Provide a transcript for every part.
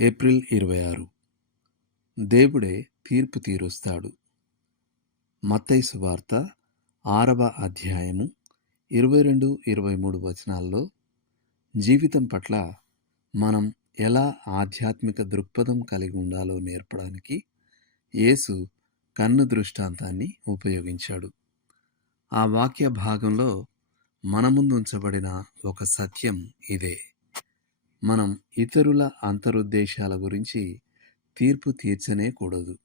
April ఇరవై ఆరు. దేవుడే తీర్పు తీరుస్తాడు. మత్తైసు వార్త ఆరవ అధ్యాయము ఇరవై రెండు ఇరవై మూడు వచనాల్లో జీవితం పట్ల మనం ఎలా ఆధ్యాత్మిక దృక్పథం కలిగి ఉండాలో నేర్పడానికి యేసు కన్ను దృష్టాంతాన్ని ఉపయోగించాడు. ఆ వాక్య భాగంలో మన ముందు ఉంచబడిన ఒక సత్యం ఇదే. మనం ఇతరుల అంతరుద్దేశాల గురించి తీర్పు తీర్చనే కూడదు.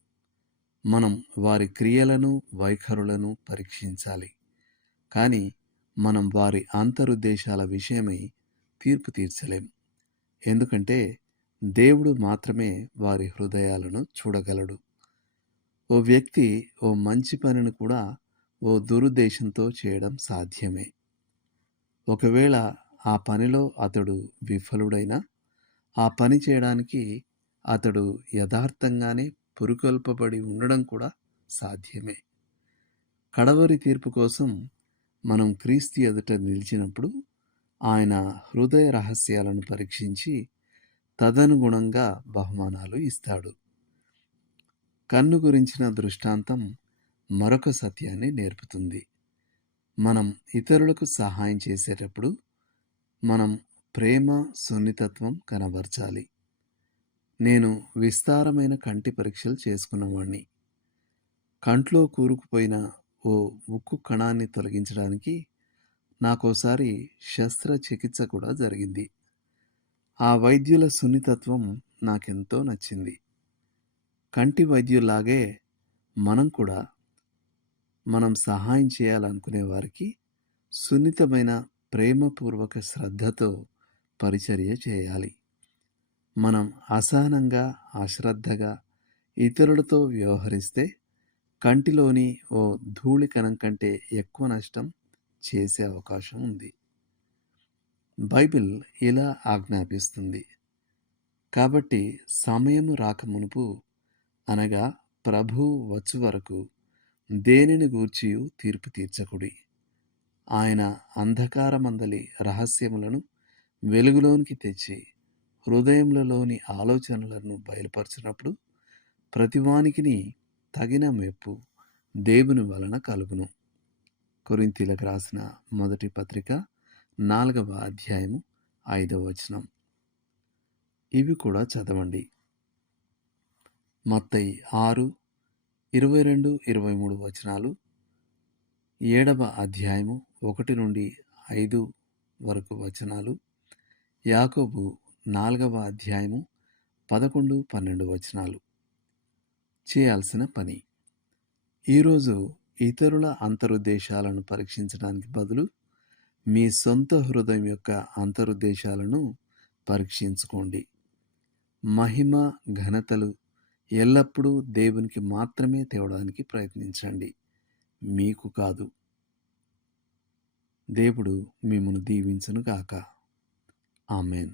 మనం వారి క్రియలను వైఖరులను పరీక్షించాలి. కానీ మనం వారి అంతరుద్దేశాల విషయమై తీర్పు తీర్చలేం. ఎందుకంటే దేవుడు మాత్రమే వారి హృదయాలను చూడగలడు. ఓ వ్యక్తి ఓ మంచి పనిని కూడా ఓ దురుద్దేశంతో చేయడం సాధ్యమే. ఒకవేళ ఆ పనిలో అతడు విఫలుడైనా ఆ పని చేయడానికి అతడు యథార్థంగానే పురుకొల్పబడి ఉండడం కూడా సాధ్యమే. కడవరి తీర్పు కోసం మనం క్రీస్తు ఎదుట నిలిచినప్పుడు ఆయన హృదయ రహస్యాలను పరీక్షించి తదనుగుణంగా బహుమానాలు ఇస్తాడు. కన్ను గురించిన దృష్టాంతం మరొక సత్యాన్ని నేర్పుతుంది. మనం ఇతరులకు సహాయం చేసేటప్పుడు మనం ప్రేమ సున్నితత్వం కనబరచాలి. నేను విస్తారమైన కంటి పరీక్షలు చేసుకున్నవాణ్ణి. కంట్లో కూరుకుపోయిన ఓ ఉక్కు కణాన్ని తొలగించడానికి నాకోసారి శస్త్రచికిత్స కూడా జరిగింది. ఆ వైద్యుల సున్నితత్వం నాకెంతో నచ్చింది. కంటి వైద్యులాగే మనం కూడా మనం సహాయం చేయాలనుకునే వారికి సున్నితమైన ప్రేమపూర్వక శ్రద్ధతో పరిచర్య చేయాలి. మనం అసహనంగా అశ్రద్ధగా ఇతరులతో వ్యవహరిస్తే కంటిలోని ఓ ధూళి కణం కంటే ఎక్కువ నష్టం చేసే అవకాశం ఉంది. బైబిల్ ఇలా ఆజ్ఞాపిస్తుంది. కాబట్టి సమయం రాకమునుపు అనగా ప్రభు వచ్చు వరకు దేనిని గూర్చి తీర్పు తీర్చకుడి. ఆయన అంధకారమందలి రహస్యములను వెలుగులోనికి తెచ్చి హృదయములలోని ఆలోచనలను బయలుపరచినప్పుడు ప్రతివానికిని తగిన మెప్పు దేవుని వలన కలుగును. కొరింతీలకు రాసిన మొదటి పత్రిక నాలుగవ అధ్యాయము ఐదవ వచనం. ఇవి కూడా చదవండి. మత్తయి ఆరు ఇరవై రెండు ఇరవై మూడు వచనాలు ఏడవ అధ్యాయము ఒకటి నుండి ఐదు వరకు వచనాలు. యాకోబు నాలుగవ అధ్యాయము పదకొండు పన్నెండు వచనాలు. చేయాల్సిన పని. ఈరోజు ఇతరుల అంతరుద్దేశాలను పరీక్షించడానికి బదులు మీ సొంత హృదయం యొక్క అంతరుద్దేశాలను పరీక్షించుకోండి. మహిమ ఘనతలు ఎల్లప్పుడూ దేవునికి మాత్రమే తేవడానికి ప్రయత్నించండి. మీకు కాదు. దేవుడు మిమ్మను దీవించను గాక. ఆమెన్.